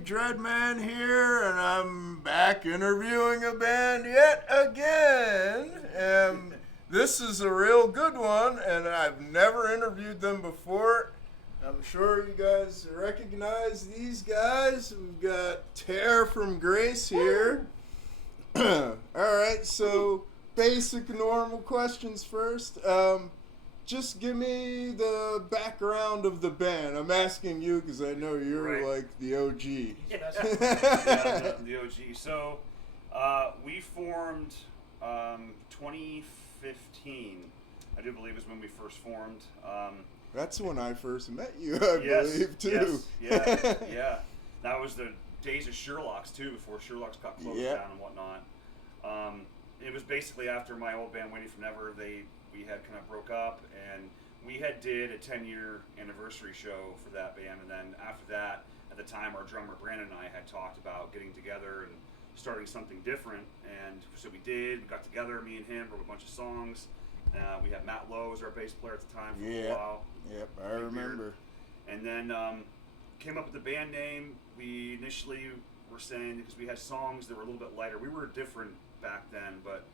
Dreadman here, and I'm back interviewing a band yet again. This is a real good one, and I've never interviewed them before. I'm sure you guys recognize these guys. We've got Tear From Grace here. Alright, so basic normal questions first. Just give me the background of the band. I'm asking you because I know you're like the OG. Yeah, I'm the OG. So we formed 2015. I do believe is when we first formed. That's when I first met you, I believe, too. Yeah. That was the days of Sherlock's, too, before Sherlock's got closed down and whatnot. It was basically after my old band, Waiting for Never, we had kind of broke up, and we had did a 10-year anniversary show for that band, and then after that, at the time, our drummer Brandon and I had talked about getting together and starting something different, and so we did. We got together, me and him, wrote a bunch of songs. We had Matt Lowe as our bass player at the time for a while. Yep, I remember. And then came up with the band name. We initially were saying, because we had songs that were a little bit lighter. We were different back then, but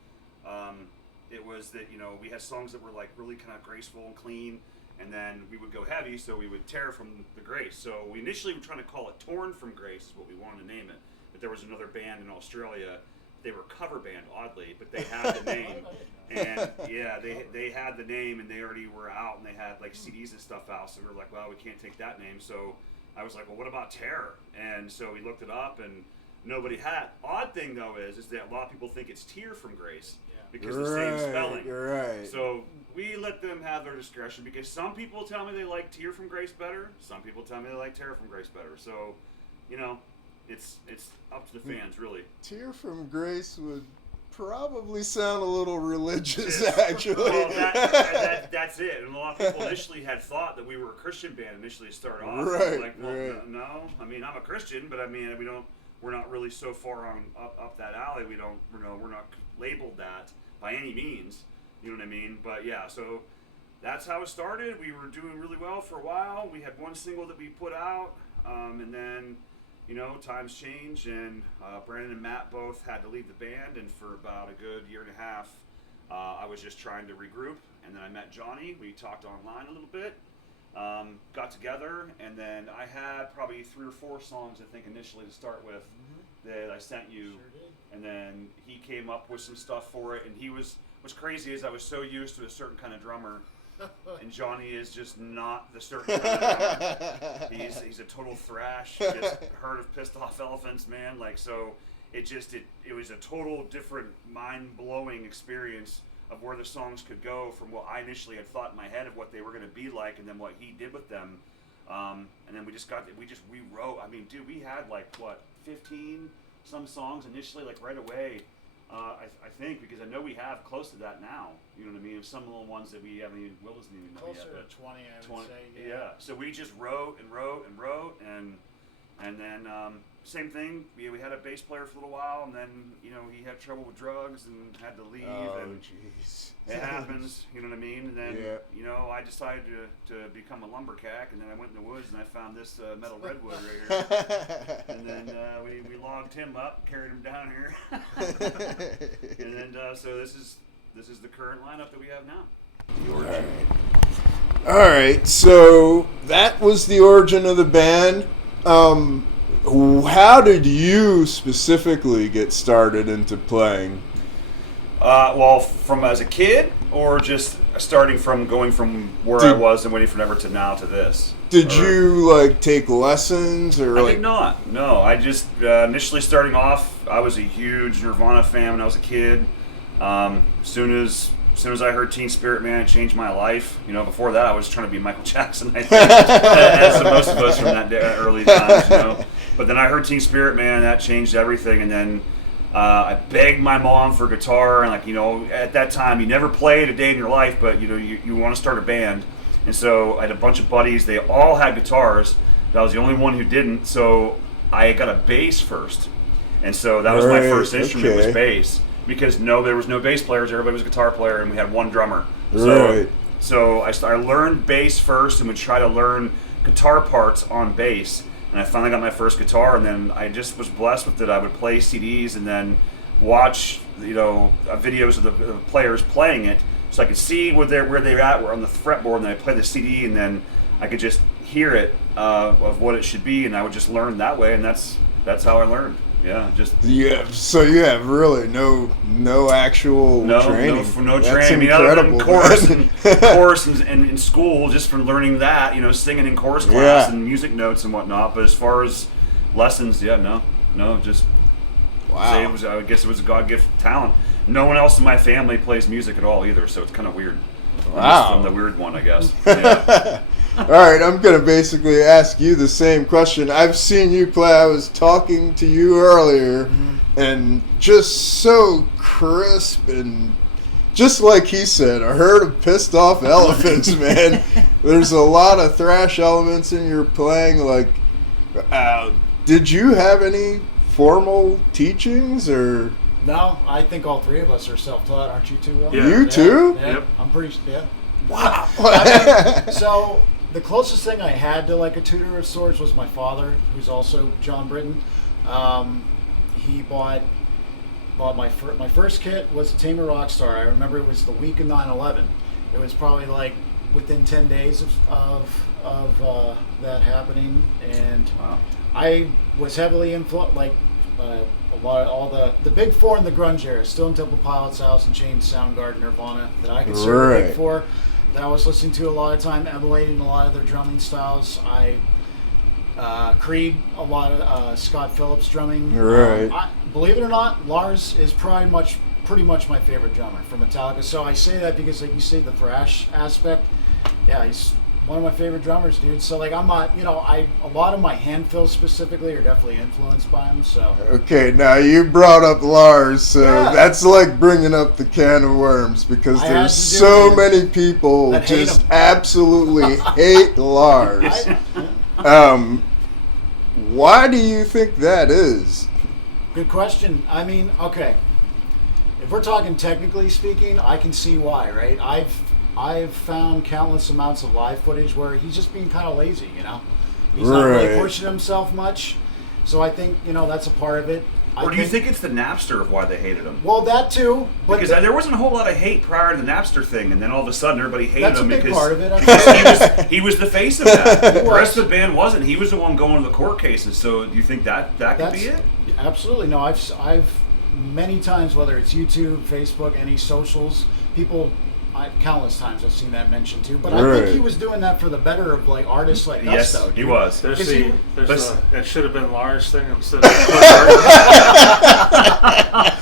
it was that, we had songs that were like really kind of graceful and clean, and then we would go heavy, so we would tear from the grace. So we initially were trying to call it Torn From Grace is what we wanted to name it. But there was another band in Australia. They were a cover band, oddly, but they had the name. And they had the name, and they already were out, and they had like CDs and stuff out. So we were like, well, we can't take that name. So I was like, well, what about Terror? And so we looked it up, and nobody had. Odd thing though is that a lot of people think it's Tear From Grace because of the same spelling. Right. So we let them have their discretion because some people tell me they like Tear From Grace better. Some people tell me they like Terror From Grace better. So, it's up to the fans, really. Tear From Grace would probably sound a little religious, actually. Well, that's it. And a lot of people initially had thought that we were a Christian band initially to start off. Right. No. I mean, I'm a Christian, but I mean, we're not really so far up that alley. We're not labeled that by any means. You know what I mean? But yeah, so that's how it started. We were doing really well for a while. We had one single that we put out, and then. Times changed, and Brandon and Matt both had to leave the band, and for about a good year and a half, I was just trying to regroup, and then I met Johnny. We talked online a little bit, got together, and then I had probably 3 or 4 songs, I think, initially to start with that I sent you, and then he came up with some stuff for it, and what's crazy is I was so used to a certain kind of drummer, and Johnny is just not the certain kind of drummer. He's a total thrash. Just heard of Pissed Off Elephants, man. So it was a total different, mind-blowing experience of where the songs could go from what I initially had thought in my head of what they were going to be like, and then what he did with them. And then we rewrote. I mean, dude, we had 15 some songs initially, right away. I think, because I know we have close to that now. You know what I mean? Some of the ones that we haven't even, Will doesn't even know closer yet. To 20, I would say. Yeah. So we just wrote, and then same thing. We had a bass player for a little while, and then he had trouble with drugs and had to leave. And jeez. it happens. You know what I mean? And then I decided to become a lumberjack, and then I went in the woods and I found this metal redwood right here. And then we logged him up, carried him down here, and then so this is the current lineup that we have now. The origin. All right. So that was the origin of the band. How did you specifically get started into playing? Well, from as a kid, or just starting from going from where I was and Waiting for Never to now to this? Did you take lessons or? I did not. No, I just initially starting off, I was a huge Nirvana fan when I was a kid. Soon as I heard Teen Spirit Man, it changed my life. Before that, I was trying to be Michael Jackson, I think, as most of us from that early times, But then I heard Teen Spirit Man, that changed everything. And then I begged my mom for guitar, and at that time, you never played a day in your life, but you want to start a band. And so I had a bunch of buddies. They all had guitars, but I was the only one who didn't. So I got a bass first, and so that was my first instrument was bass. Because there was no bass players, everybody was a guitar player, and we had one drummer. So I learned bass first, and would try to learn guitar parts on bass. and I finally got my first guitar, and then I just was blessed with it. I would play CDs and then watch, videos of the players playing it, so I could see where they're at. We're on the fretboard, and then I play the CD, and then I could just hear it of what it should be, and I would just learn that way, and that's how I learned. Yeah, just So you have really no actual training. No That's training. Incredible, other than chorus and in school, just from learning that, singing in chorus class and music notes and whatnot. But as far as lessons, no, just say I guess it was a God-gift talent. No one else in my family plays music at all either, so it's kind of weird. Wow. I'm the weird one, I guess. Yeah. All right, I'm going to basically ask you the same question. I've seen you play. I was talking to you earlier, and just so crisp and just like he said, a herd of pissed off elephants, man. There's a lot of thrash elements in your playing. Like, did you have any formal teachings or? No, I think all three of us are self-taught, aren't you two, Will? Yeah. You too? Yeah, Yep. I'm pretty, Wow. So the closest thing I had to like a tutor of sorts was my father, who's also John Britton. He bought my first kit was a Tamer Rockstar. I remember it was the week of 9/11. It was probably like within 10 days of that happening, and I was heavily influenced, like a lot of all the big four in the grunge era, Stone Temple Pilots, Alice in Chains, Soundgarden, Nirvana, that I consider the big four. That I was listening to a lot of time, emulating a lot of their drumming styles. Creed, a lot of Scott Phillips drumming. Right. Believe it or not, Lars is pretty much my favorite drummer from Metallica. So I say that because, like you say, the thrash aspect. Yeah, he's one of my favorite drummers, dude. So like, I'm not, a lot of my hand fills specifically are definitely influenced by him. So. Okay, now you brought up Lars, so that's like bringing up the can of worms because there's so many people that just absolutely hate Lars. Why do you think that is? Good question. I mean, okay, if we're talking technically speaking, I can see why, right? I've found countless amounts of live footage where he's just being kind of lazy, He's not really pushing himself much. So I think, that's a part of it. Or do you think it's the Napster of why they hated him? Well, that too. But because there wasn't a whole lot of hate prior to the Napster thing, and then all of a sudden everybody hated him because part of it. he was the face of that. The rest of the band wasn't. He was the one going to the court cases. So do you think that could be it? Absolutely. No, I've many times, whether it's YouTube, Facebook, any socials, people. Countless times I've seen that mentioned too, but I think he was doing that for the better of like artists like us, though. Dude. He was. It should have been Lars thing instead of.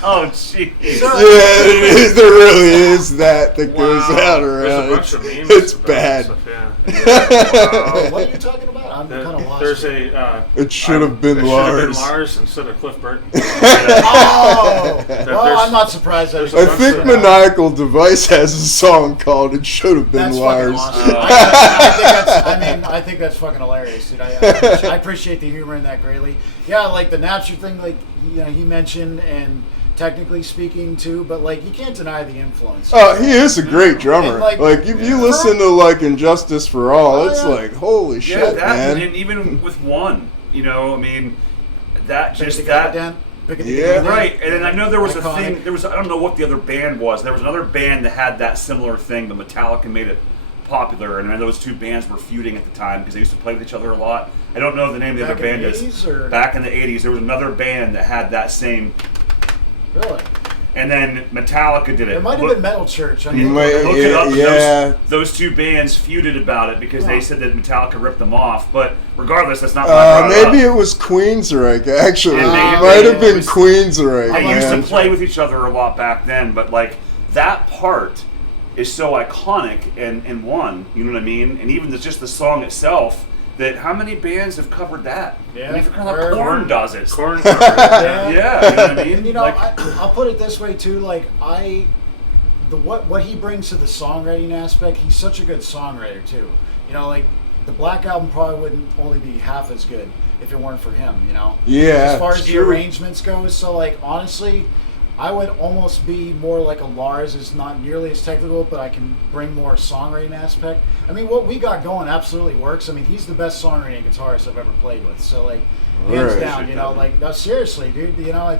Oh, jeez. Yeah, there really is that goes out around. There's a bunch of memes. It's bad. Stuff, What are you talking about? I'm kind of lost. There's it should have been Lars. Should have been Lars instead of Cliff Burton. Well, I'm not surprised. I think Maniacal Device has a song called "It Should Have Been Lars." Awesome. I think that's fucking hilarious, dude. I appreciate the humor in that greatly. Yeah, like the Napster thing, like he mentioned, and technically speaking too, but like you can't deny the influence. Oh, he is a great drummer. Like if you listen to like Injustice for All, it's like holy shit, man. And even with one, I mean, that just that. Right, and then I know there was a thing. I don't know what the other band was. There was another band that had that similar thing, but Metallica made it popular, and I know those two bands were feuding at the time because they used to play with each other a lot. I don't know the name of the other band is. Back in the 80s, there was another band that had that same. Really? And then Metallica did it. It might have been Metal Church. Look it up. Yeah. Those two bands feuded about it because they said that Metallica ripped them off. But regardless, that's not what maybe it was Queensryche, actually. It might have been Queensryche. They used to play with each other a lot back then, but like that part is so iconic and one, you know what I mean? And even just the song itself, that how many bands have covered that? Yeah. I mean, Korn does it. Korn covered it. Yeah, you know what I mean? And, I'll put it this way too. Like what he brings to the songwriting aspect, he's such a good songwriter too. Like the Black Album probably wouldn't only be half as good if it weren't for him. Yeah. As far as the arrangements go, so like honestly, I would almost be more like a Lars. It's not nearly as technical, but I can bring more songwriting aspect. I mean, what we got going absolutely works. I mean, he's the best songwriting guitarist I've ever played with. So, like, hands down, you know, like, no, seriously, dude, you know,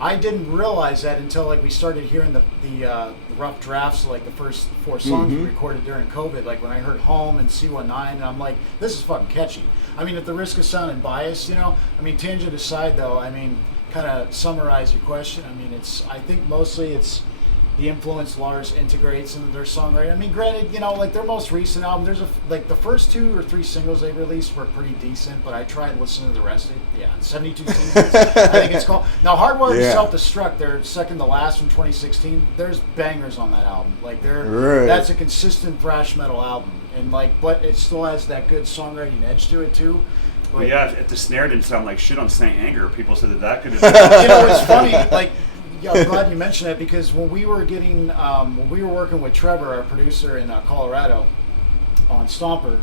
I didn't realize that until, like, we started hearing the rough drafts of, like, the first 4 songs we recorded during COVID. Like, when I heard Home and C19, and I'm like, this is fucking catchy. I mean, at the risk of sounding biased, you know, I mean, tangent aside, though, I mean, kind of summarize your question. I mean, I think mostly it's the influence Lars integrates into their songwriting. I mean, granted, you know, like their most recent album, like the first 2 or 3 singles they released were pretty decent, but I tried listening to the rest of it. Yeah, 72 Seasons, I think it's called. Now, Hardwired to Self-Destruct, their second to last from 2016, there's bangers on that album. Like, that's a consistent thrash metal album. And, like, but it still has that good songwriting edge to it, too. But yeah, if the snare didn't sound like shit on Saint Anger, people said that could have been. You know, it's funny, like, yeah, I'm glad you mentioned that, because when we were working with Trevor, our producer in Colorado, on Stomper,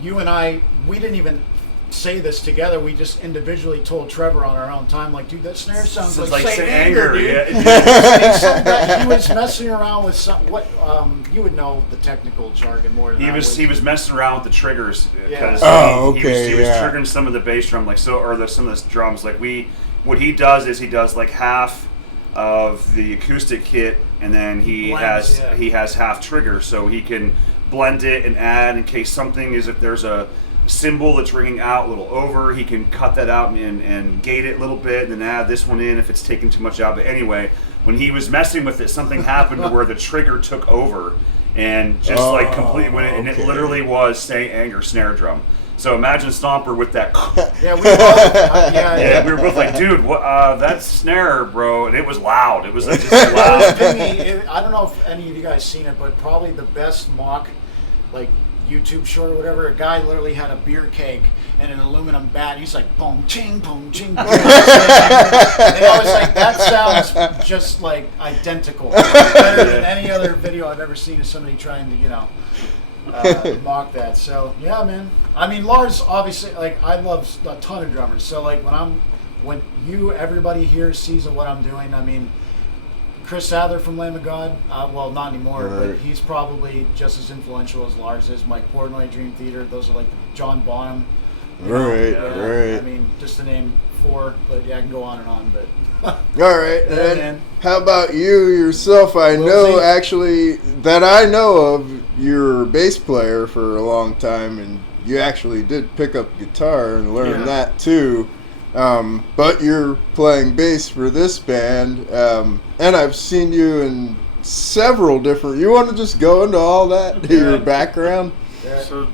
you and I, we didn't even say this together. We just individually told Trevor on our own time, like, dude, that snare sounds like Saint Anger, dude. Yeah. He was messing around with you would know the technical jargon more than he was messing around with the triggers because he was triggering some of the bass drum, like some of the drums. Like what he does is he does like half of the acoustic kit, and then he has half trigger, so he can blend it and add in case something is, if there's a cymbal that's ringing out a little over, he can cut that out and gate it a little bit, and then add this one in if it's taking too much out. But anyway, when he was messing with it, something happened to where the trigger took over and just completely went in, and it literally was Saint Anger snare drum. So imagine Stomper with that. Yeah, we were both like, dude, what? That's snare, bro, and it was loud. It was like just loud. I don't know if any of you guys seen it, but probably the best mock, like, YouTube short or whatever, a guy literally had a beer keg and an aluminum bat. He's like, boom, ching, boom, ching, boom. And I was like, that sounds just like identical. Better than any other video I've ever seen of somebody trying to, you know, mock that. So, yeah, man. I mean, Lars, obviously, like, I love a ton of drummers. So, like, when everybody here sees what I'm doing, I mean, Chris Adler from Lamb of God, well, not anymore, but he's probably just as influential as Lars is. Mike Portnoy, Dream Theater, those are like John Bonham. Right. I mean, just to name 4, but yeah, I can go on and on. But all right, and how about you yourself? I know of, you're a bass player for a long time, and you actually did pick up guitar and learn that too. But you're playing bass for this band, and I've seen you in several different. You want to just go into all that, your background? Yeah. So,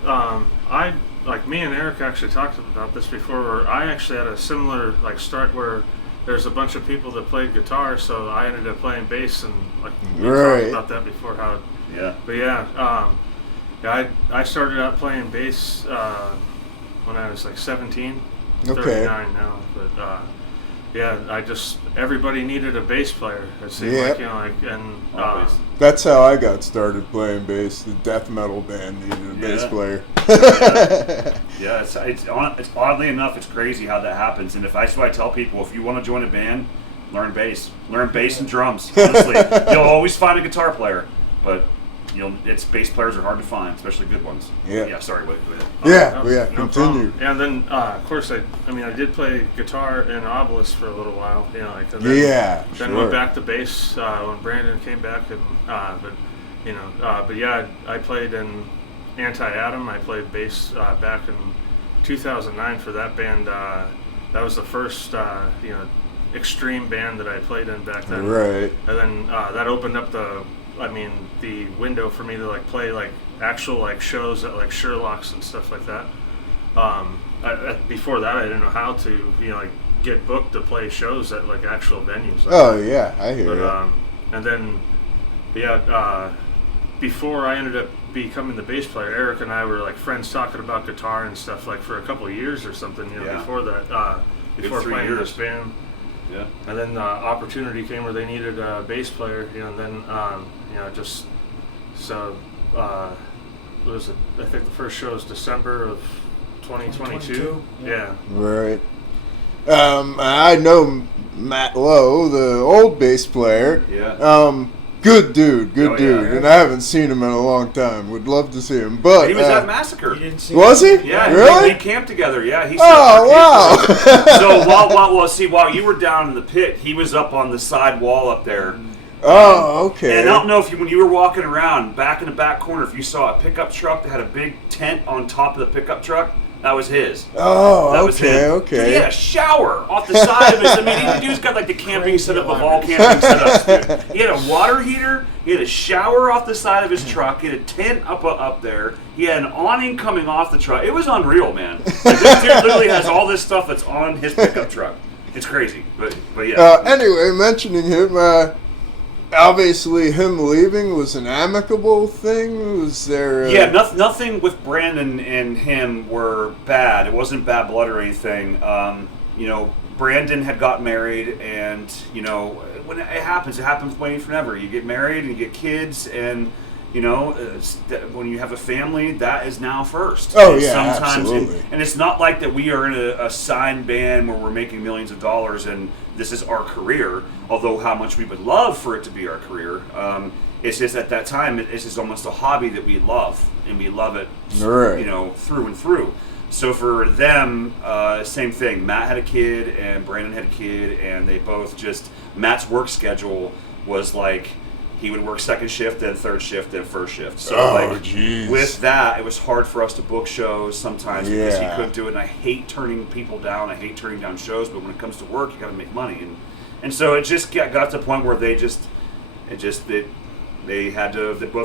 me and Eric actually talked about this before. Where I actually had a similar start where there's a bunch of people that played guitar, so I ended up playing bass, and we talked about that before. I started out playing bass when I was 17. 39 now, but everybody needed a bass player. It seemed that's how I got started playing bass. The death metal band needed a bass player. It's oddly enough, it's crazy how that happens. And that's why I tell people, if you want to join a band, learn bass and drums. Honestly, you'll always find a guitar player, but bass players are hard to find, especially good ones. Sorry, wait. Continue. And then, of course, I did play guitar in Obelisk for a little while, then went back to bass when Brandon came back, and I played in Anti-Atom. I played bass back in 2009 for that band. That was the first, extreme band that I played in back then. Right. And then that opened up the window for me to play actual shows at Sherlock's and stuff like that. Before that, I didn't know how to get booked to play shows at actual venues. I hear it. And then before I ended up becoming the bass player, Eric and I were friends talking about guitar and stuff for a couple of years or something. Before that, before playing in this band. Yeah. And then the opportunity came where they needed a bass player, and then I think the first show was December of 2022. Yeah. Right. I know Matt Lowe, the old bass player. Yeah. Good dude, dude. Yeah. And I haven't seen him in a long time. Would love to see him. But he was at Massacre. You didn't see was he? Yeah, Really? we camped together. Yeah, he. Oh, wow. So while you were down in the pit, he was up on the side wall up there. Oh, okay. And I don't know if when you were walking around back in the back corner, if you saw a pickup truck that had a big tent on top of the pickup truck, that was his. Oh, that was him. Okay. Dude, he had a shower off the side of his. I mean, the dude's got like the camping setup of all camping setups, dude. He had a water heater. He had a shower off the side of his truck. He had a tent up there. He had an awning coming off the truck. It was unreal, man. Like, this dude literally has all this stuff that's on his pickup truck. It's crazy, but yeah. Anyway, mentioning him, obviously him leaving was an amicable thing. Was there? Yeah, nothing with Brandon and him were bad. It wasn't bad blood or anything. Brandon had got married, and when it happens waiting forever. You get married and you get kids, and when you have a family, that is now first. Oh, and yeah, sometimes absolutely. And it's not like that we are in a signed band where we're making millions of dollars and this is our career, although how much we would love for it to be our career. It's just at that time, it's just almost a hobby that we love, and we love it, right. through and through. So for them, same thing. Matt had a kid, and Brandon had a kid, and they both just, Matt's work schedule was like, he would work second shift, then third shift, then first shift. So geez. With that, it was hard for us to book shows sometimes because he Yeah. couldn't do it. And I hate turning people down. I hate turning down shows, but when it comes to work, you got to make money. And so it just got to the point where they both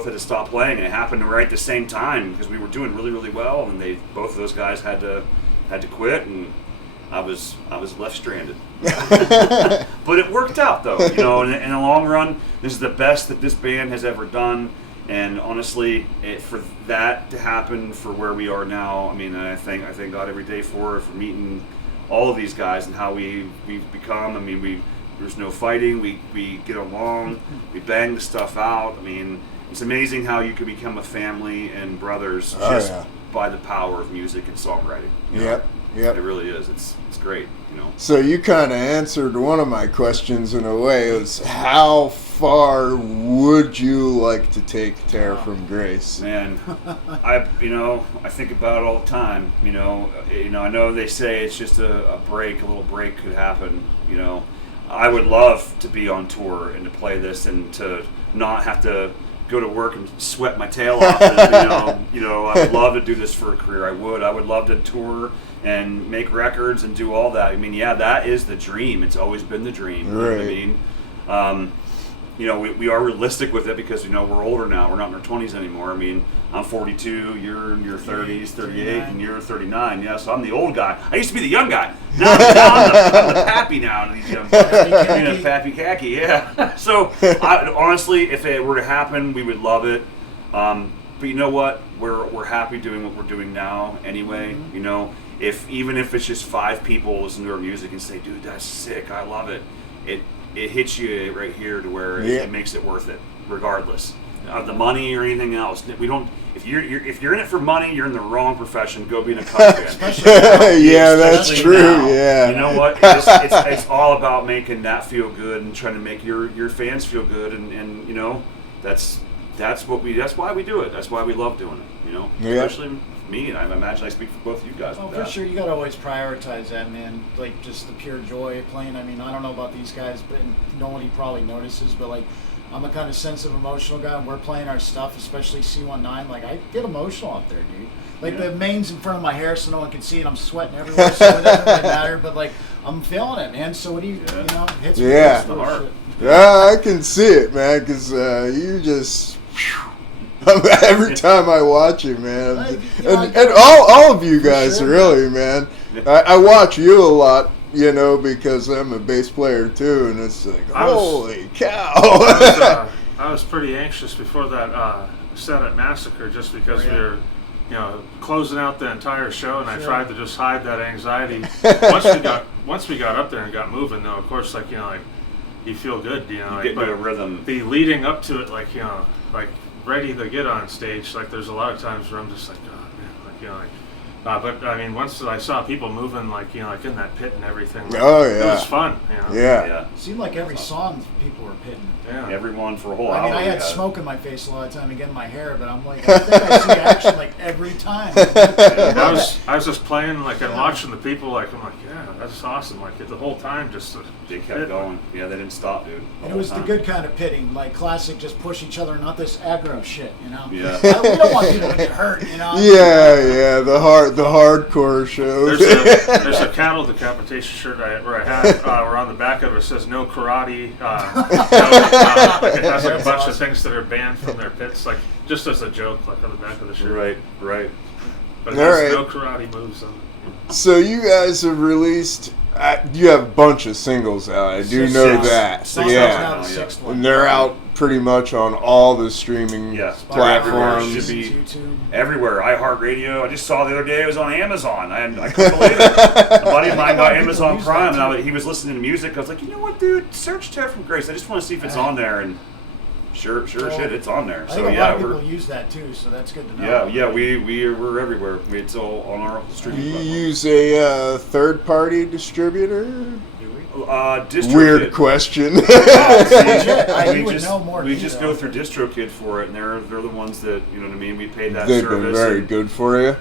had to stop playing, and it happened right at the same time because we were doing really, really well, and both of those guys had to quit, and I was left stranded. But it worked out though, in the long run, this is the best that this band has ever done, and honestly, for that to happen for where we are now, I mean, I thank God every day for meeting all of these guys and how we've become. I mean, there's no fighting, we get along, we bang the stuff out. I mean, it's amazing how you can become a family and brothers by the power of music and songwriting. Yep. It really is. It's great, So you kind of answered one of my questions in a way. It was how far would you like to take Tear From Grace? Man, I think about it all the time. I know they say it's just a little break could happen. I would love to be on tour and to play this and to not have to go to work and sweat my tail off. And, I would love to do this for a career. I would love to tour and make records and do all that. I mean, yeah, that is the dream. It's always been the dream. You know what I mean? We are realistic with it because we're older now. We're not in our 20s anymore. I mean, I'm 42. You're in your 30s, 38, and you're 39. Yeah, so I'm the old guy. I used to be the young guy. Now I'm the pappy now to these young guys. Pappy khaki, yeah. So honestly, if it were to happen, we would love it. But you know what? We're happy doing what we're doing now anyway. Mm-hmm. Even if it's just 5 people listen to our music and say, "Dude, that's sick. I love it." It hits you right here to where it makes it worth it, regardless of the money or anything else. We don't. If you're in it for money, you're in the wrong profession. Go be in a cover band. Yeah, that's true. Now. Yeah. You know what? It's all about making that feel good and trying to make your fans feel good, and that's why we do it. That's why we love doing it. Especially me, and I imagine I speak for both of you guys. Oh, for sure. You got to always prioritize that, man. Like, just the pure joy of playing. I mean, I don't know about these guys, but nobody probably notices, but, like, I'm a kind of sensitive, emotional guy, and we're playing our stuff, especially C19. Like, I get emotional up there, dude. Like, the main's in front of my hair so no one can see it. I'm sweating everywhere, so it doesn't really matter. But, like, I'm feeling it, man. So what do you hits me Yeah. the heart. Yeah, I can see it, man, because you just... Every time I watch you, man, and all of you guys, really, man. I watch you a lot, because I'm a bass player too, and it's like, holy cow! I was pretty anxious before that set at Massacre, just because we were, closing out the entire show, and I tried to just hide that anxiety. Once we got up there and got moving, though, of course, you feel good, you get into a rhythm. The leading up to it, ready to get on stage, there's a lot of times where I'm just like, oh man, But I mean, once I saw people moving, like in that pit and everything, Oh, yeah. it was fun. Yeah. It seemed like every song people were pitting. Yeah. Everyone for a whole hour. I mean, I had smoke in my face a lot of time again in my hair, but I'm like, I think I see action like every time. I was just playing like and watching the people like I'm like, yeah, that's awesome. Like the whole time just they kept going. Yeah, they didn't stop, dude. And it was the good kind of pitting, like classic, just push each other, not this aggro shit, Yeah. We don't want people to get hurt, Yeah, the hardcore shows. There's a cattle decapitation shirt where I had where on the back of it says no karate. Like it has like a bunch of things that are banned from their pits, like just as a joke, like on the back of the shirt. Right. But it has no karate moves on it. So you guys have released. You have a bunch of singles out. I do know that. Yeah. And they're out pretty much on all the streaming platforms. Should be everywhere. iHeartRadio. I just saw the other day it was on Amazon. I couldn't believe it. A buddy of mine got Amazon Prime, and he was listening to music. I was like, you know what, dude? Search Tear From Grace. I just want to see if it's on there. And sure, shit, it's on there. I think a lot of people use that too, so that's good to know. Yeah, we're everywhere. It's all on our streaming You platform. use a third-party distributor? DistroKid. Weird question. We just go through DistroKid for it, and they're the ones that, you know what I mean, we paid that They've service. been very good for you.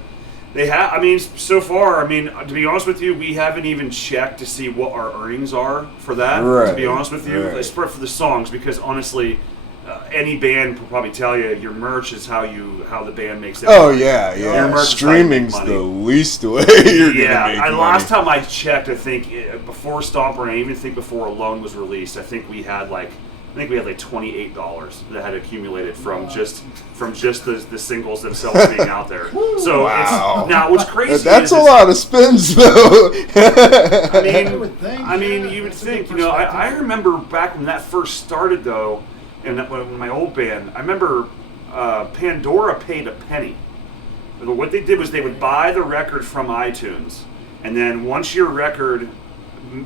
They have. I mean, so far, to be honest with you, we haven't even checked to see what our earnings are for that. Right. To be honest with you, I spread for the songs because honestly, any band will probably tell you your merch is how the band makes it. Oh yeah. Your merch Streaming's is the least way you're gonna make money. Last time I checked, I think before Stomper, and I even think before Alone was released, I think we had like $28 that had accumulated from just the singles themselves being out there. So wow. Now what's crazy that's a lot of spins though. I mean, you would think, I remember back when that first started though, and when my old band, I remember Pandora paid a penny. But what they did was they would buy the record from iTunes, and then once your record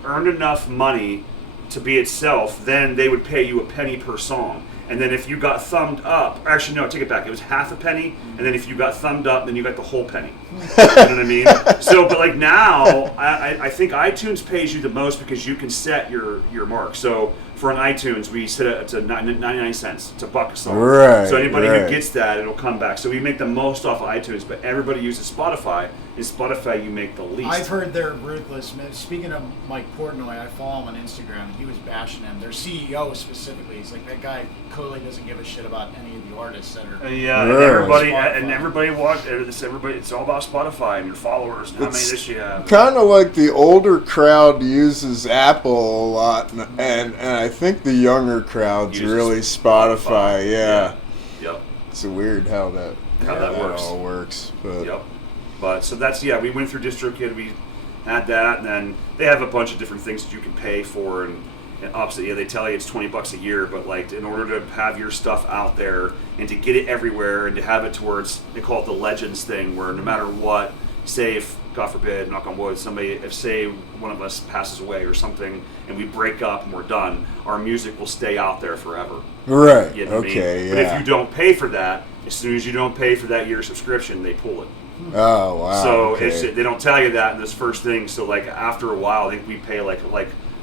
earned enough money to be itself, then they would pay you a penny per song. And then if you got thumbed up, actually no, take it back, it was half a penny, and then if you got thumbed up, then you got the whole penny. You know what I mean? So, but like now, I think iTunes pays you the most because you can set your mark. So for an iTunes, we set it to 99 cents. It's $1 a song. Right. So anybody who gets that, it'll come back. So we make the most off of iTunes, but everybody uses Spotify. In Spotify, you make the least. I've heard they're ruthless. Speaking of Mike Portnoy, I follow him on Instagram. He was bashing them. Their CEO specifically. He's like, that guy clearly doesn't give a shit about any of the artists that are. Everybody watch. It's all about Spotify and your followers and how many this you have. Kind of like the older crowd uses Apple a lot, and I think the younger crowd's really Spotify. Yeah. Yep. It's weird how that works. all works. But. Yep. But so that's we went through DistroKid, we had that, and then they have a bunch of different things that you can pay for, and obviously they tell you it's $20 a year, but like in order to have your stuff out there and to get it everywhere and to have it towards, they call it the legends thing, where no matter what, say if God forbid, knock on wood, say one of us passes away or something, and we break up and we're done, our music will stay out there forever. Right. You know what I mean? But if you don't pay for that, as soon as you don't pay for that year's subscription, they pull it. Oh wow! So they don't tell you that in this first thing. So like after a while, I think we pay like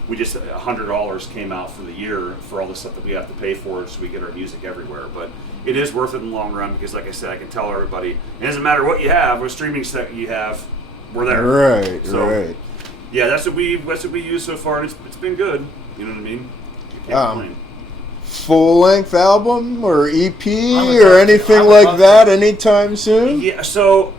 we just $100 came out for the year for all the stuff that we have to pay for, so we get our music everywhere. But it is worth it in the long run because, like I said, I can tell everybody it doesn't matter what you have, what streaming set you have, we're there. Right. So, right. Yeah, that's what we use so far, and it's been good. You know what I mean? You can't complain. Full-length album or EP or anything like that anytime soon? Yeah, so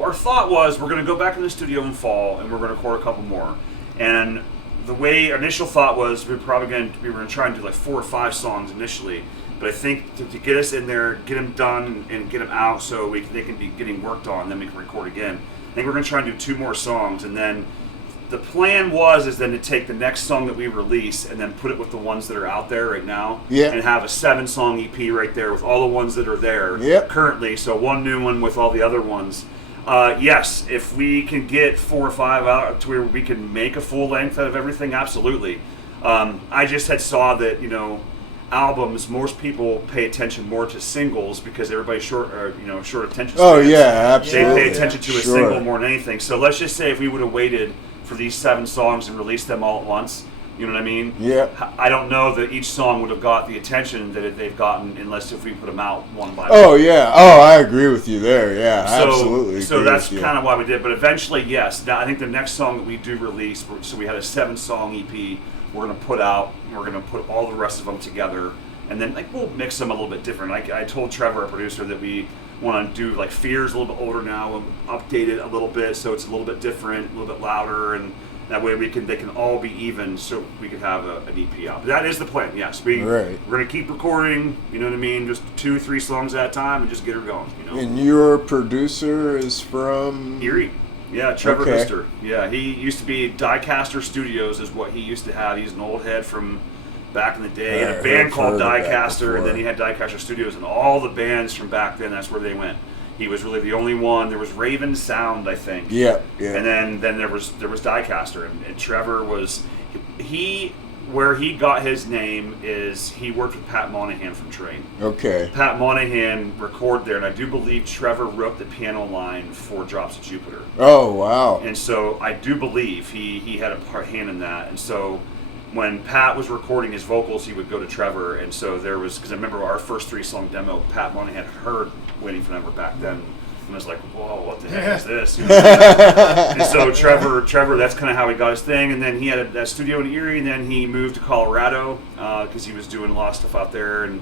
our thought was we're going to go back in the studio in fall and we're going to record a couple more. And the way our initial thought was we were going to try and do like 4 or 5 songs initially. But I think to get us in there, get them done and get them out so they can be getting worked on, then we can record again. I think we're going to try and do 2 more songs, and then the plan is then to take the next song that we release and then put it with the ones that are out there right now, and have a 7-song EP right there with all the ones that are there currently. So 1 new one with all the other ones. Yes, if we can get 4 or 5 out to where we can make a full length out of everything, absolutely. I just saw that albums, most people pay attention more to singles because everybody's short attention spans. Oh yeah, absolutely. They pay attention to a single more than anything. So let's just say if we would have waited for these 7 songs and released them all at once, you know what I mean? Yeah. I don't know that each song would have got the attention that they've gotten unless if we put them out one by one. Oh yeah. Oh, I agree with you there. Yeah, absolutely. So that's kind of why we did. But eventually, yes. Now, I think the next song that we do release, so we had a 7-song EP. We're gonna put out. We're gonna put all the rest of them together, and then we'll mix them a little bit different. I told Trevor, our producer, that we want to do Fear's a little bit older now and update it a little bit so it's a little bit different, a little bit louder, and that way they can all be even, so we could have an EP out. But that is the plan. Yes, we're gonna keep recording. You know what I mean? Just 2-3 songs at a time and just get her going. You know. And your producer is from Erie. Yeah, Trevor Mister. Yeah, he used to be Diecaster Studios is what he used to have. He's an old head from back in the day. He had a band called Diecaster, and then he had Diecaster Studios, and all the bands from back then, that's where they went. He was really the only one. There was Raven Sound, I think. Yeah. And then there was Diecaster, and Trevor was where he got his name is he worked with Pat Monahan from Train. Okay. Pat Monahan recorded there, and I do believe Trevor wrote the piano line for Drops of Jupiter. Oh, wow. And so I do believe he had a hand in that. And so when Pat was recording his vocals, he would go to Trevor. And so there was, because I remember our first 3-song demo, Pat Monahan heard Waiting for Never back then. And I was like, whoa, what the heck is this? You know? And so Trevor, that's kind of how he got his thing. And then he had a studio in Erie, and then he moved to Colorado because he was doing a lot of stuff out there and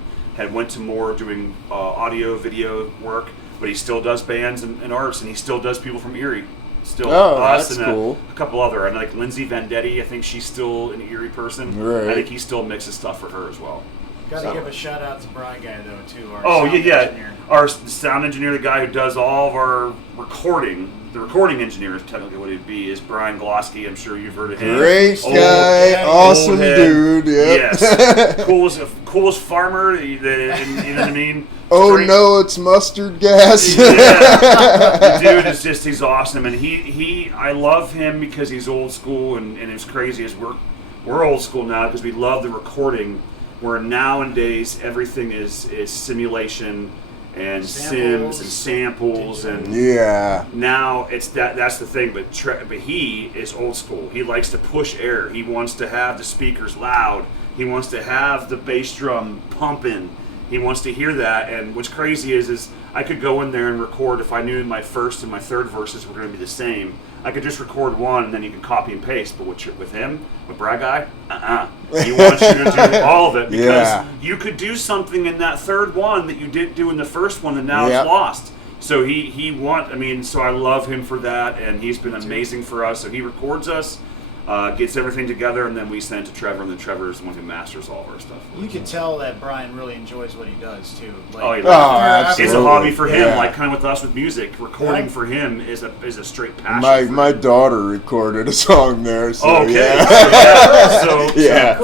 went to more doing audio, video work. But he still does bands and arts, and he still does people from Erie. Still us that's and cool. a couple other. And like Lindsay Vendetti, I think she's still an Erie person. Right. I think he still mixes stuff for her as well. Got to give a shout out to Brian Guy though too. Our sound engineer. Our sound engineer, the guy who does all of our recording. The recording engineer is technically what he'd be. Is Brian Glosky. I'm sure you've heard of him. Great guy, awesome dude. Yep. Yes, coolest farmer. You know what I mean? Oh no, it's mustard gas. Yeah. The dude is he's awesome, and I love him because he's old school, and it's crazy as we're old school now because we love the recording. Where nowadays everything is simulation and sims and samples and now it's that's the thing. But he is old school. He likes to push air. He wants to have the speakers loud. He wants to have the bass drum pumping. He wants to hear that. And what's crazy is I could go in there and record if I knew my first and my third verses were going to be the same. I could just record one and then you can copy and paste. But with him, with Brad Guy, he wants you to do all of it because you could do something in that third one that you didn't do in the first one, and now it's lost. So so I love him for that, and he's been amazing for us. So he records us, gets everything together, and then we send it to Trevor, and then Trevor is the one who masters all of our stuff. You can tell that Brian really enjoys what he does too. He loves it. It's a hobby for him, like kind of with us with music. Recording for him is a straight passion. My daughter recorded a song there. So okay.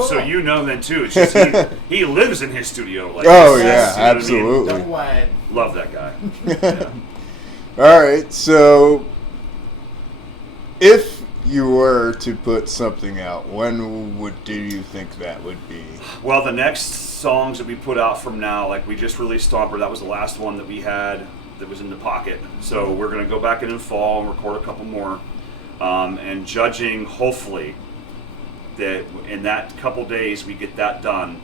So you know then too. It's just he lives in his studio. Absolutely. I mean? Love that guy. All right, so if you were to put something out, when do you think that would be? Well, the next songs that we put out from now, like we just released Stomper, that was the last one that we had that was in the pocket. So we're going to go back in fall and record a couple more. And judging, hopefully, that in that couple days we get that done,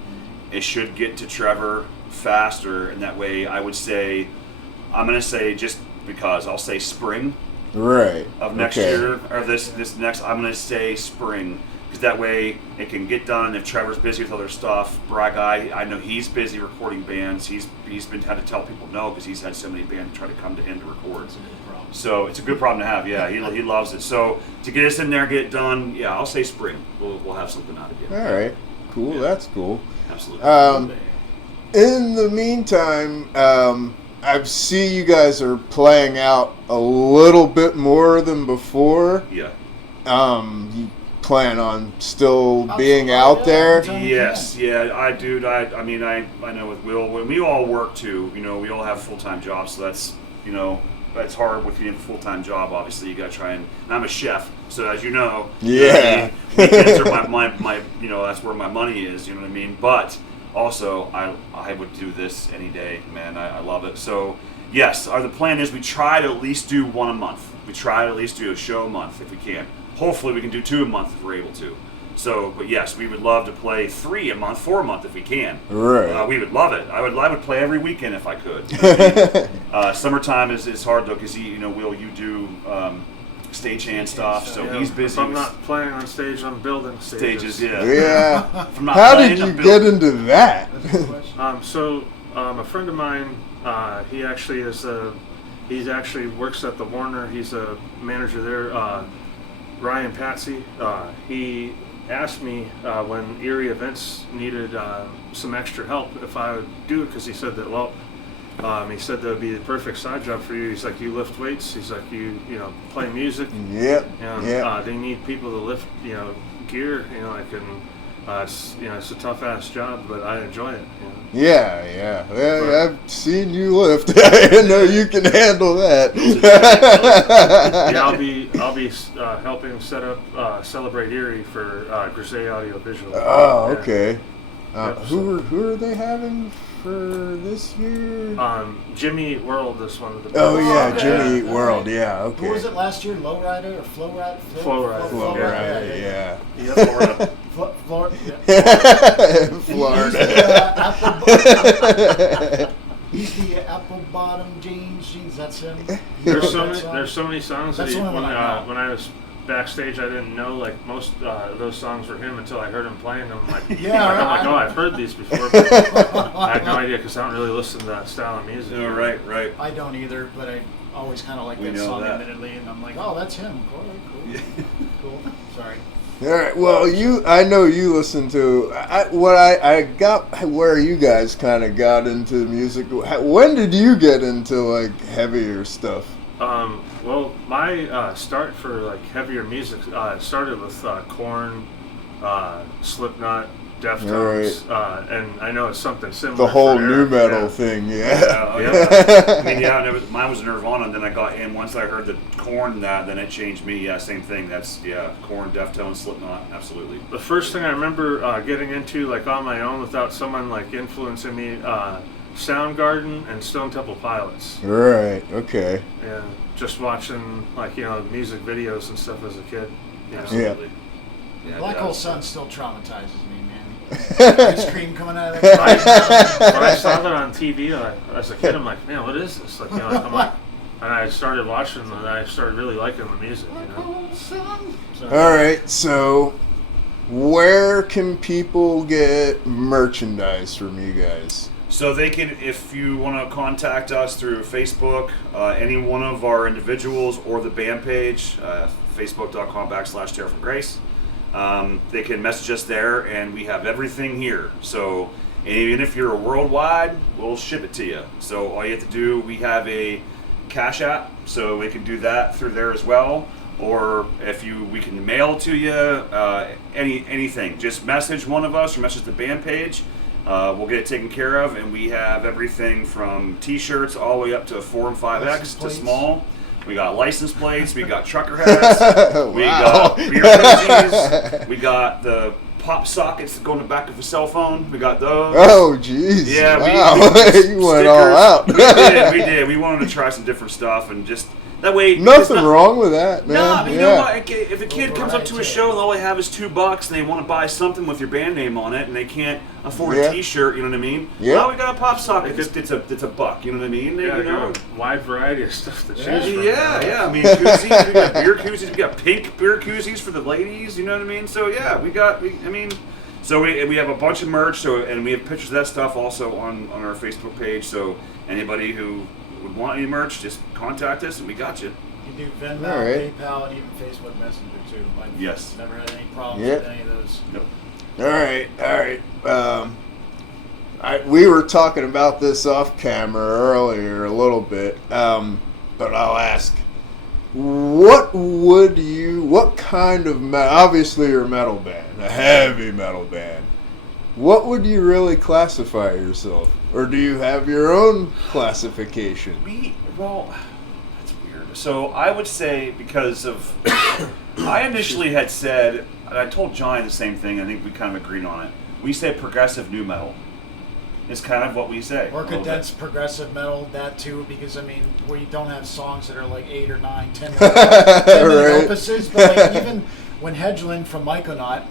it should get to Trevor faster. And that way I'm going to say just because I'll say spring. Right. Of next year, or this next, I'm going to say spring, because that way it can get done. If Trevor's busy with other stuff, Brad Guy, I know he's busy recording bands. He's been had to tell people no because he's had so many bands try to come to him to record. So it's a good problem to have. Yeah, he loves it. So to get us in there, get it done. Yeah, I'll say spring. We'll have something out of it. All right. Cool. Yeah. That's cool. Absolutely. In the meantime, I see you guys are playing out a little bit more than before. Yeah. You plan on still being out there? Yes. Yeah. I know with Will, when we all work too, we all have full-time jobs, so that's, that's hard with you in a full-time job. Obviously, you got to try and I'm a chef, so as you know, yeah, weekends are my that's where my money is. You know what I mean? But also, I would do this any day, man. I love it. So, yes, the plan is we try to at least do one a month. We try to at least do a show a month if we can. Hopefully we can do 2 a month if we're able to. So, but yes, we would love to play 3 a month, 4 a month if we can. Right. We would love it. I would play every weekend if I could. I mean, summertime is hard though, because Will, you do stagehand stuff, so he's busy. If I'm not playing on stage, I'm building stages. Yeah. If I'm not How playing, did I'm you get building. into that? A friend of mine, he actually works at the Warner. He's a manager there. Ryan Patsy. He asked me when Erie Events needed some extra help if I would do it, because he said that he said that would be the perfect side job for you. He's like, you lift weights. He's like, you play music. Yep. And they need people to lift gear. It's a tough ass job, but I enjoy it. Yeah. I've seen you lift. I know you can handle that. Yeah, I'll be helping set up Celebrate Erie for Grisey Audio Visual. Oh, okay. Yep, who are they having for this year? Jimmy Eat World is one of the. Oh yeah, okay. Jimmy Eat World. Yeah, okay. Who was it last year? Lowrider or Flowrider? Flowrider, yeah. Florida. Florida. He's the apple bottom jeans. That's him. There's so many songs That's that the only one I know. when I was backstage, I didn't know most of those songs were him until I heard him playing them. I'm like, oh, I've heard these before, but I had no idea because I don't really listen to that style of music. No, right. I don't either, but I always kind of like that song admittedly, and I'm like, oh, that's him. Cool. Sorry. All right. Well, I know you listen to I got where you guys kind of got into music. When did you get into like heavier stuff? Well, my start for like heavier music started with Korn, Slipknot, Deftones, and I know it's something similar. The whole for new Eric, metal thing, yeah. Mine was Nirvana, and then I got in once I heard the Korn. Then it changed me. Yeah, same thing. That's Korn, Deftones, Slipknot, absolutely. The first thing I remember getting into like on my own without someone like influencing me, Soundgarden and Stone Temple Pilots. Right. Okay. Yeah, just watching like music videos and stuff as a kid. Absolutely. Yeah, Black Hole Sun still traumatizes me, man. Ice cream coming out of When I saw that on TV as a kid, I'm like, man, what is this? Like, I'm like, and I started watching, and I started really liking the music. All right, so where can people get merchandise from you guys? So they can, if you want to contact us through Facebook, any one of our individuals, or the band page, facebook.com/Tear From Grace. They can message us there, and we have everything here. So even if you're worldwide, we'll ship it to you. So all you have to do, we have a Cash App, so we can do that through there as well. Or if we can mail to you, anything. Just message one of us or message the band page. We'll get it taken care of, and we have everything from T-shirts all the way up to 4 and 5X to small. We got license plates. We got trucker hats. We got beer koozies. We got the pop sockets that go in the back of a cell phone. We got those. Oh, jeez. Yeah, wow. You went stickers. all out. We did. We wanted to try some different stuff, and just that way. Nothing wrong with that, man. No, you know what? If a kid comes up to a show and all they have is $2 and they want to buy something with your band name on it, and they can't afford a T-shirt, you know what I mean? Yeah. Well, we got a pop socket. It's $1, you know what I mean? A wide variety of stuff to choose from. Yeah. I mean, koozies. We got beer koozies. We got pink beer koozies for the ladies. You know what I mean? So yeah, So we have a bunch of merch. And we have pictures of that stuff also on our Facebook page. So anybody who would want any merch, just contact us and we got you. You do Venmo, PayPal, and even Facebook Messenger too. I've never had any problems with any of those. Nope. All right. We were talking about this off camera earlier a little bit, but I'll ask, what kind of obviously you're a metal band, a heavy metal band. What would you really classify yourself? Or do you have your own classification? That's weird. So I would say, because of, I initially had said, and I told Johnny the same thing, I think we kind of agreed on it. We said progressive new metal. is kind of what we say. Or condensed progressive metal, that too, because I mean, where you don't have songs that are like 8 or 9, 10 minute opuses, but like even when Hedgeland from Myconaut,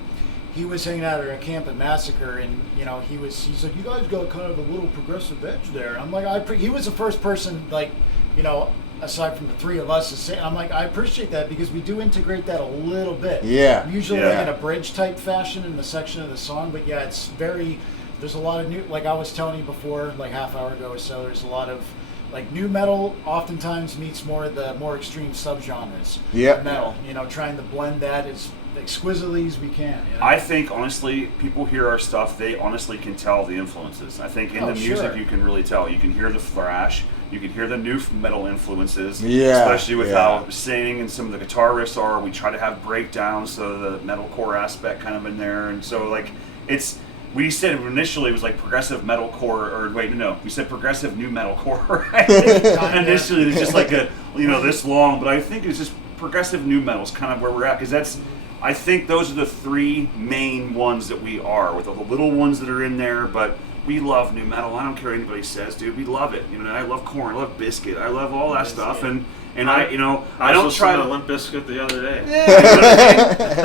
he was hanging out at a camp at Massacre, and you know, he's like, you guys got kind of a little progressive edge there. I'm like, he was the first person, like, you know, aside from the three of us, to say, I'm like, I appreciate that because we do integrate that a little bit. Yeah. Usually like in a bridge type fashion in the section of the song, but yeah, it's very. There's a lot of new, like I was telling you before, like half hour ago or so, there's a lot of, like, new metal oftentimes meets more extreme subgenres of metal, you know, trying to blend that as exquisitely as we can. You know? I think, honestly, people hear our stuff, they honestly can tell the influences. I think in the music you can really tell. You can hear the thrash, you can hear the new metal influences, especially with how singing and some of the guitar riffs are. We try to have breakdowns, so the metalcore aspect kind of in there, and so, like, it's... We said initially it was like progressive metalcore, or wait, no, we said progressive new metalcore, right? Initially it's just like a, you know, this long, but I think it's just progressive new metal is kind of where we're at, because that's, I think those are the three main ones that we are, with all the little ones that are in there, but we love new metal. I don't care what anybody says, dude. We love it. You know, I love Korn, I love Biscuit, I love all that stuff, and I don't try to Limp Bizkit the other day. Yeah,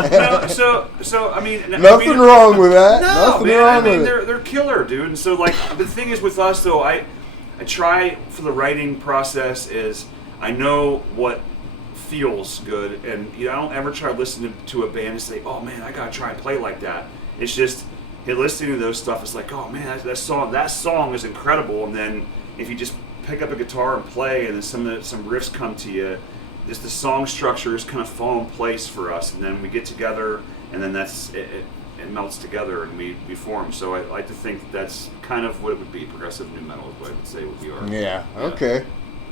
you know what I mean? So I mean, nothing wrong with that. No, nothing man. wrong I mean, with they're killer, dude. And so, like, the thing is with us, though, I try for the writing process is I know what feels good, and you know, I don't ever try to listen to a band and say, oh man, I gotta try and play like that. It's just listening to those stuff. It's like, oh man, that song is incredible, and then if you just pick up a guitar and play, and then some riffs come to you, just the song structures kind of fall in place for us, and then we get together, and then it melts together, and we form. So I like to think that's kind of what it would be. Progressive new metal is what I would say what we are. Yeah. Okay.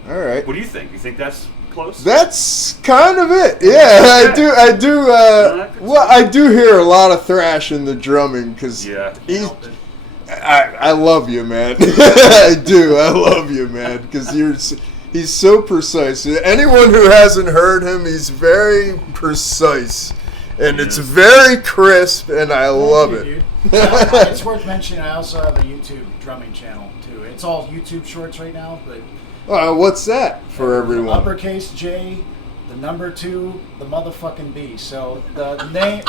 All right. What do you think? You think that's close? That's kind of it. Yeah, I do. Well, I do hear a lot of thrash in the drumming because I love you, man. I do. I love you, man, because he's so precise. Anyone who hasn't heard him, he's very precise, and it's very crisp, and I love it. Dude. It's worth mentioning, I also have a YouTube drumming channel, too. It's all YouTube shorts right now, but... what's that for everyone? Uppercase J, the number 2, the motherfucking B. So the name,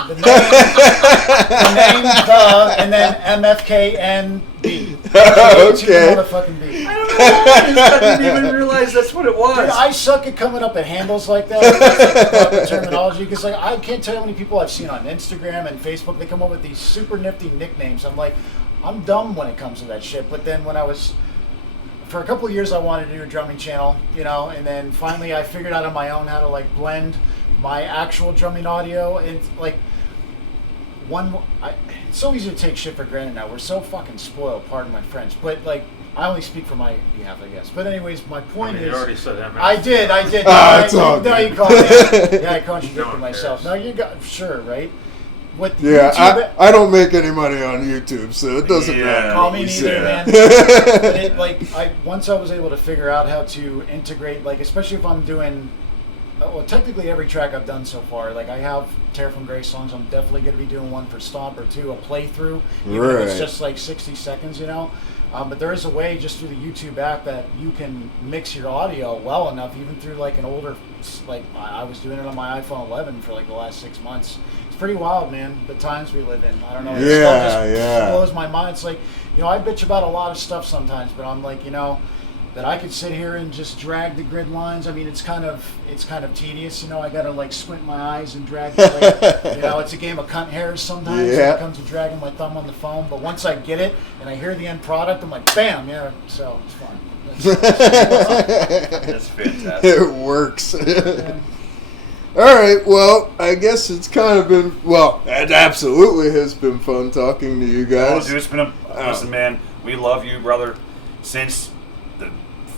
and then MFKNB. Okay. Motherfucking B. I don't know why. I didn't even realize that's what it was. Dude, I suck at coming up at handles like that. That's like the proper terminology, because like I can't tell you how many people I've seen on Instagram and Facebook. They come up with these super nifty nicknames. I'm like, I'm dumb when it comes to that shit. But then when I was... For a couple of years, I wanted to do a drumming channel, you know, and then finally I figured out on my own how to, like, blend my actual drumming audio. And, like, it's so easy to take shit for granted now. We're so fucking spoiled, pardon my French. But, like, I only speak for my behalf, I guess. But anyways, my point is... You already said that, man. I did. It's all No, good. you called me. Yeah, I contradicted myself. No, you got... Sure, right? I don't make any money on YouTube, so it doesn't matter. Call me neither, man. But once I was able to figure out how to integrate, like, especially if I'm doing, well, technically every track I've done so far, like I have Tear From Grace songs, I'm definitely going to be doing one for Stomp or two, a playthrough, even if it's just like 60 seconds, you know. But there is a way just through the YouTube app that you can mix your audio well enough, even through like an older, like I was doing it on my iPhone 11 for like the last 6 months. It's pretty wild, man, the times we live in. I don't know. It just blows my mind. It's like, you know, I bitch about a lot of stuff sometimes, but I'm like, you know, that I could sit here and just drag the grid lines. I mean, it's kind of tedious, you know. I gotta like squint my eyes and drag the, like, you know, it's a game of cunt hairs sometimes when it comes to dragging my thumb on the phone. But once I get it and I hear the end product, I'm like, bam, yeah. So it's fun. That's fantastic. It works. All right, well, I guess it's kind of been, well, it absolutely has been fun talking to you guys. Oh, dude, it's been listen, man, we love you, brother. Since the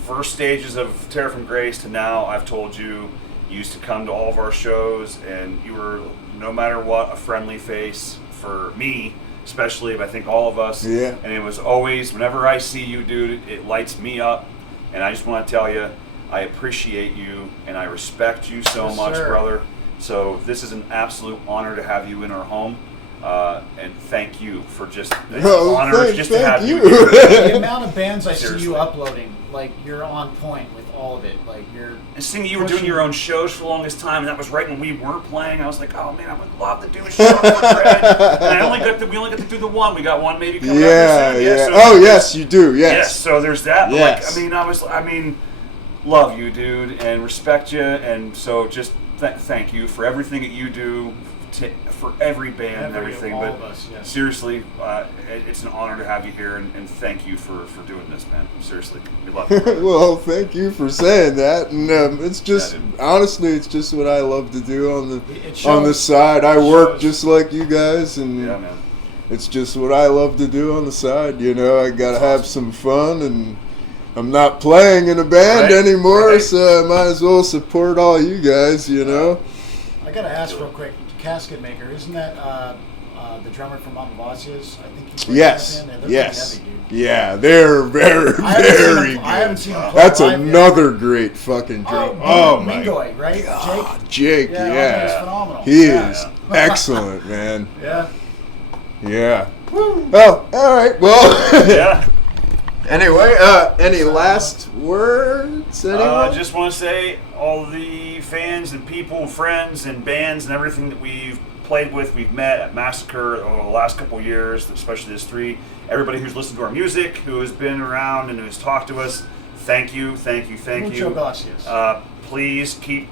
first stages of Tear From Grace to now, I've told you, you used to come to all of our shows, and you were, no matter what, a friendly face for me, especially, but I think all of us. Yeah. And it was always, whenever I see you, dude, it lights me up, and I just want to tell you, I appreciate you, and I respect you so much, brother. So this is an absolute honor to have you in our home. And thank you for just it's an honor just to have you. The amount of bands I see you uploading, like you're on point with all of it. Like you're. And seeing that you were doing your own shows for the longest time, and that was right when we weren't playing. I was like, oh man, I would love to do a show for Brad. And we only got to do the one. We got one maybe coming up soon. Yeah. So Yes, you do. Yes. Yes. So there's that. But Yes. I mean, love you, dude, and respect you, and so just thank you for everything that you do. For every band and everything, but seriously, it's an honor to have you here, and thank you for doing this, man. Seriously, we love you. Well, thank you for saying that, and it's just honestly, it's just what I love to do on the side. I work just like you guys, and man. It's just what I love to do on the side. You know, I gotta have some fun, and I'm not playing in a band anymore, so I might as well support all you guys. You know. I gotta ask real quick. Casket Maker, isn't that the drummer from Bassists? I think he's yes. Heavy, dude. Yeah, they're very good. I haven't seen him play That's live another great fucking drum. Oh my Mingoy, right? God, Jake, he's phenomenal. He is excellent, man. Yeah. Oh, all right. Well. Yeah. Anyway, any last words? Anyone? Just want to say all the fans and people, friends and bands and everything that we've played with, we've met at Massacre over the last couple of years, especially this 3. Everybody who's listened to our music, who has been around and who's talked to us, thank you. Mucho gracias. Please keep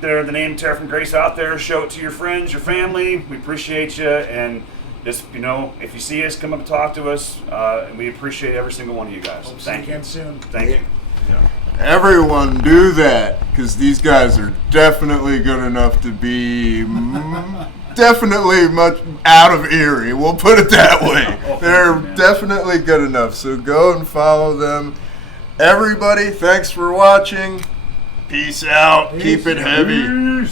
the name Tear From Grace out there. Show it to your friends, your family. We appreciate you, and just, if you see us, come up and talk to us. And we appreciate every single one of you guys. Hope Thank you. Again soon. Thank you. Yeah. Everyone do that, because these guys are definitely good enough to be definitely much out of Erie. We'll put it that way. They're definitely good enough. So go and follow them. Everybody, thanks for watching. Peace out. Peace. Keep it heavy.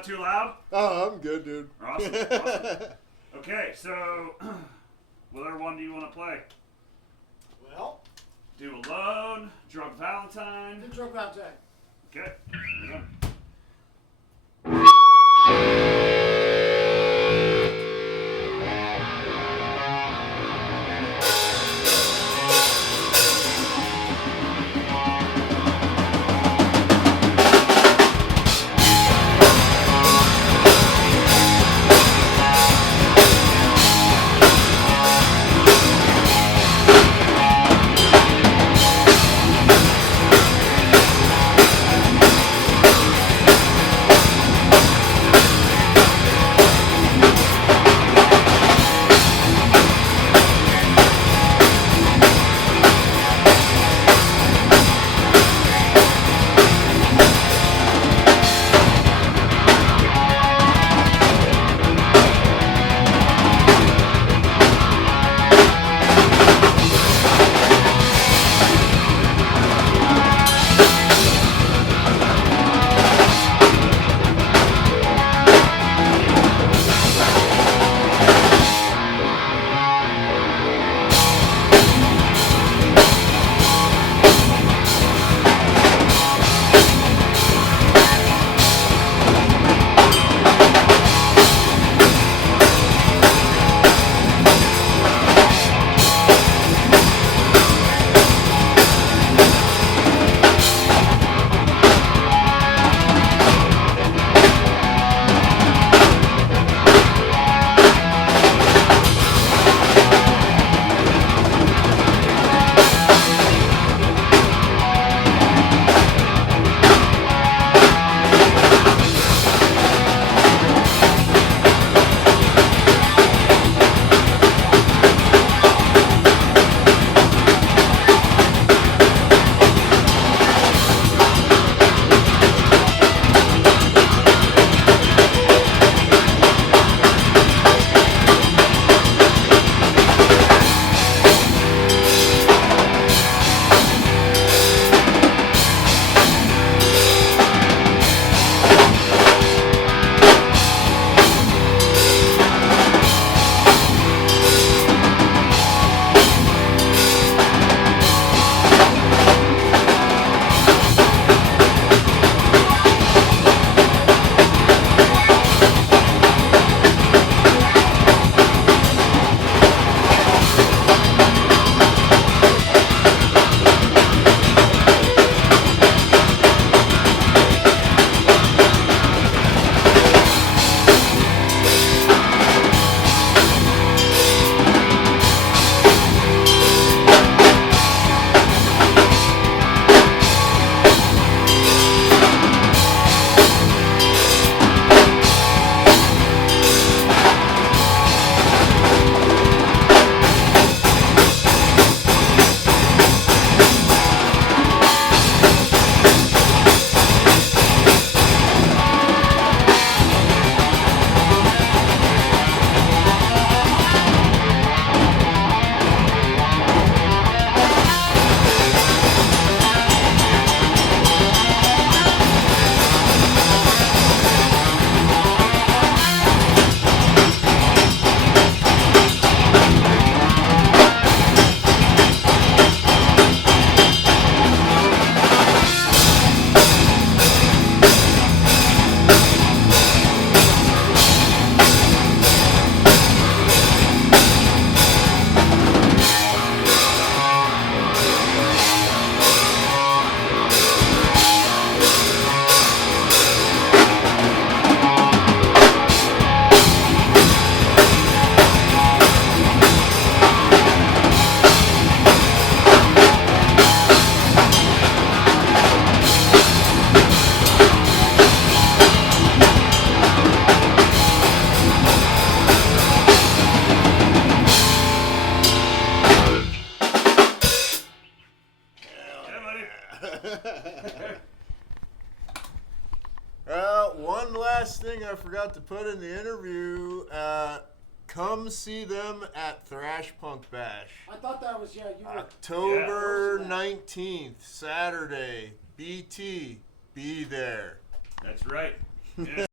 not too loud? Oh, I'm good, dude. Awesome. Okay, so what other one do you want to play? Well, Do Alone, Drunk Valentine. do Drunk Valentine. Okay. Here we go. One last thing I forgot to put in the interview. Come see them at Thrash Punk Bash. I thought that was, you were. October 19th, Saturday. BT, be there. That's right. Yeah.